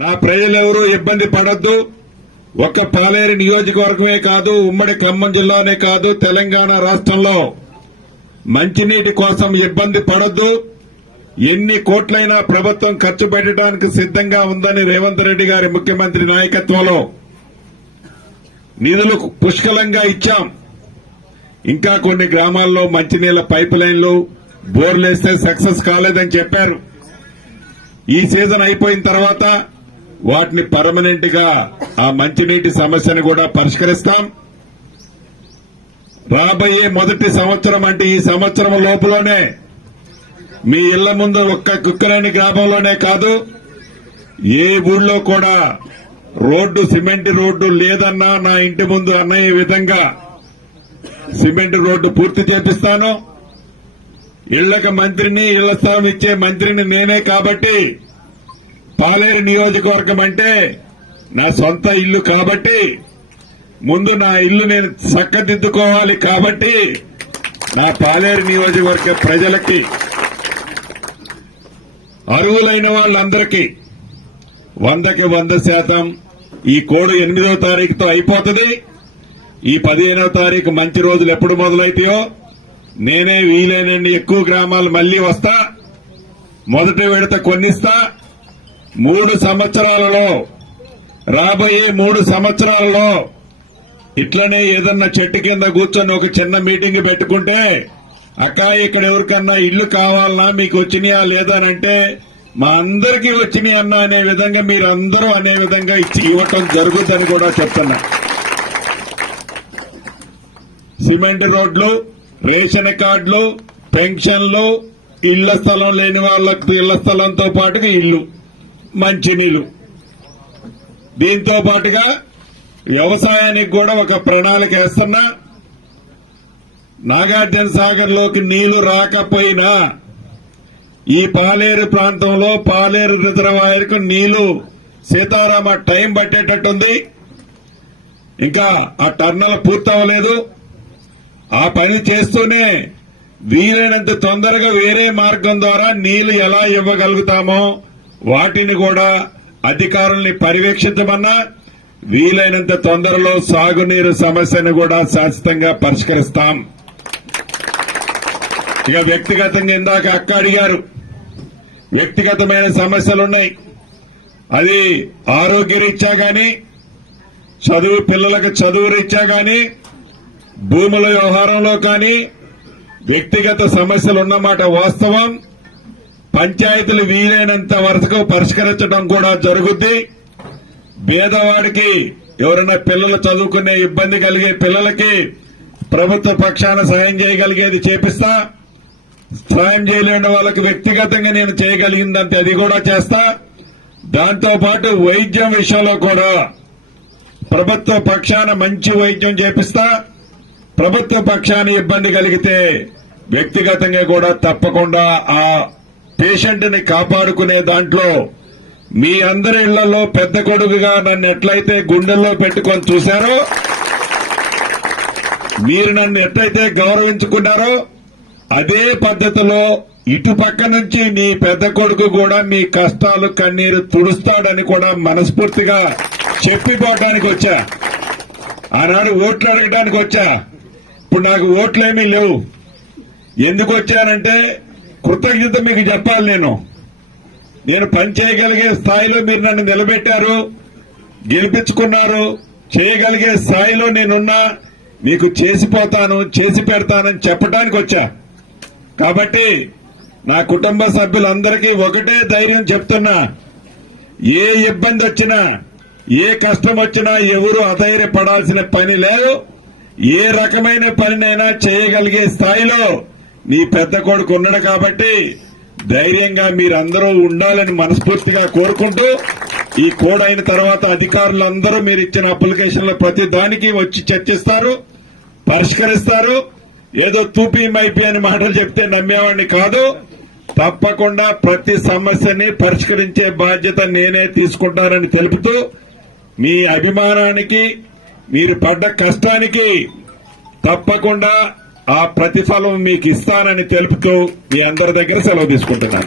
నా ప్రజలెవరూ ఇబ్బంది పడొద్దు. ఒక్క పాలేరు నియోజకవర్గమే కాదు, ఉమ్మడి ఖమ్మం జిల్లానే కాదు, తెలంగాణ రాష్ట్రంలో మంచినీటి కోసం ఇబ్బంది పడొద్దు. ఎన్ని కోట్లైనా ప్రభుత్వం ఖర్చు పెట్టడానికి సిద్దంగా ఉందని రేవంత్ రెడ్డి గారి ముఖ్యమంత్రి నాయకత్వంలో నిధులు పుష్కలంగా ఇచ్చాం. ఇంకా కొన్ని గ్రామాల్లో మంచినీళ్ల పైప్ లైన్లు బోర్లేస్తే సక్సెస్ కాలేదని చెప్పారు. ఈ సీజన్ అయిపోయిన తర్వాత వాటిని పర్మనెంట్ గా ఆ మంచినీటి సమస్యను కూడా పరిష్కరిస్తాం. రాబోయే మొదటి సంవత్సరం అంటే ఈ సంవత్సరం లోపులోనే మీ ఇళ్ల ముందు ఒక్క కుక్కరాని గ్రామంలోనే కాదు, ఏ ఊళ్ళో కూడా రోడ్డు సిమెంట్ రోడ్డు లేదన్నా నా ఇంటి ముందు అన్నయ్య విధంగా సిమెంట్ రోడ్డు పూర్తి చేపిస్తాను. ఇళ్లకు మంత్రిని, ఇళ్ల స్థలం ఇచ్చే మంత్రిని నేనే కాబట్టి పాలేరు నియోజకవర్గం అంటే నా సొంత ఇల్లు కాబట్టి ముందు నా ఇల్లు నేను చక్కదిద్దుకోవాలి. కాబట్టి నా పాలేరు నియోజకవర్గ ప్రజలకి, అర్హులైన వాళ్ళందరికీ 100కి 100% ఈ కోడ్ 8వ తారీఖుతో అయిపోతుంది. ఈ 15వ తారీఖు మంచి రోజులు ఎప్పుడు మొదలైతాయో నేనే వీలైనన్ని ఎక్కువ గ్రామాలు మళ్లీ వస్తా. మొదటి విడత కొన్నిస్తా. 3 సంవత్సరాలలో, రాబోయే 3 సంవత్సరాలలో ఇట్లనే ఏదన్నా చెట్టు కింద కూర్చొని ఒక చిన్న మీటింగ్ పెట్టుకుంటే, అక్క ఇక్కడ ఎవరికన్నా ఇల్లు కావాలన్నా మీకు వచ్చినాయా లేదనంటే మా అందరికీ వచ్చినాయి అన్న అనే విధంగా మీరందరూ అనే విధంగా ఇవ్వటం జరుగుతుందని కూడా చెప్తున్నా. సిమెంట్ రోడ్లు, రేషన్ కార్డులు, పెన్షన్లు, ఇళ్ల స్థలం లేని వాళ్లకు ఇళ్ల స్థలంతో పాటుగా ఇల్లు, మంచినీళ్లు, దీంతో పాటుగా వ్యవసాయానికి కూడా ఒక ప్రణాళిక వేస్తున్నా. నాగార్జున సాగర్ లోకి నీళ్లు రాకపోయినా ఈ పాలేరు ప్రాంతంలో పాలేరు రిజర్వాయర్ కు నీళ్లు సీతారామ టైం పట్టేటట్టుంది. ఇంకా ఆ టర్నల్ పూర్తవలేదు. ఆ పని చేస్తూనే వీలైనంత తొందరగా వేరే మార్గం ద్వారా నీళ్లు ఎలా ఇవ్వగలుగుతామో వాటిని కూడా అధికారుల్ని పర్యవేక్షించమన్నా వీలైనంత తొందరలో సాగునీరు సమస్యను కూడా శాశ్వతంగా పరిష్కరిస్తాం. ఇక వ్యక్తిగతంగా ఇందాక అక్క అడిగారు, వ్యక్తిగతమైన సమస్యలున్నాయి. అది ఆరోగ్య రీత్యా గాని, చదువు పిల్లలకు చదువు రీత్యా గాని, భూముల వ్యవహారంలో కానీ వ్యక్తిగత సమస్యలున్నమాట వాస్తవం. పంచాయతీలు వీలైనంత వరకు పరిష్కరించడం కూడా జరుగుద్ది. పేదవాడికి ఎవరైనా పిల్లలు చదువుకునే ఇబ్బంది కలిగే పిల్లలకి ప్రభుత్వ పక్షాన సాయం చేయగలిగేది చేపిస్తా. సాయం చేయలేని వాళ్ళకి వ్యక్తిగతంగా నేను చేయగలిగిందంటే అది కూడా చేస్తా. దాంతో పాటు వైద్యం విషయంలో కూడా ప్రభుత్వ పక్షాన మంచి వైద్యం చేపిస్తా. ప్రభుత్వ పక్షాన ఇబ్బంది కలిగితే వ్యక్తిగతంగా కూడా తప్పకుండా ఆ పేషెంట్ ని కాపాడుకునే దాంట్లో మీ అందరి ఇళ్లలో పెద్ద కొడుకుగా నన్ను ఎట్లయితే గుండెల్లో పెట్టుకొని చూశారో, మీరు నన్ను ఎట్లయితే గౌరవించుకున్నారో అదే పద్ధతిలో ఇటు పక్క నుంచి నీ పెద్ద కొడుకు కూడా మీ కష్టాలు కన్నీరు తుడుస్తాడని కూడా మనస్ఫూర్తిగా చెప్పిపోవడానికి వచ్చా. ఆనాడు ఓట్లు అడగడానికి వచ్చా. ఇప్పుడు నాకు ఓట్లేమీ లేవు. ఎందుకు వచ్చానంటే కృతజ్ఞత మీకు చెప్పాలి. నేను పని చేయగలిగే స్థాయిలో మీరు నన్ను నిలబెట్టారు, గెలిపించుకున్నారు. చేయగలిగే స్థాయిలో నేనున్నా, మీకు చేసిపోతాను, చేసి పెడతానని చెప్పడానికి వచ్చా. కాబట్టి నా కుటుంబ సభ్యులందరికీ ఒకటే ధైర్యం చెప్తున్నా, ఏ ఇబ్బంది వచ్చినా, ఏ కష్టం వచ్చినా ఎవరు అధైర్యపడాల్సిన పని లేదు. ఏ రకమైన పనినైనా చేయగలిగే స్థాయిలో నీ పెద్ద కొడుకు ఉన్నాడు. కాబట్టి ధైర్యంగా మీరందరూ ఉండాలని మనస్ఫూర్తిగా కోరుకుంటూ, ఈ కోడ్ అయిన తర్వాత అధికారులందరూ మీరు ఇచ్చిన అప్లికేషన్ల ప్రతి దానికి వచ్చి చర్చిస్తారు, పరిష్కరిస్తారు. ఏదో తూపీ మైపీ అని మాటలు చెప్తే నమ్మేవాడిని కాదు. తప్పకుండా ప్రతి సమస్యని పరిష్కరించే బాధ్యత నేనే తీసుకుంటానని తెలుపుతూ, మీ అభిమానానికి, మీరు పడ్డ కష్టానికి తప్పకుండా ఆ ప్రతిఫలం మీకు ఇస్తానని తెలుపుతూ మీ అందరి దగ్గర సెలవు తీసుకుంటున్నాను.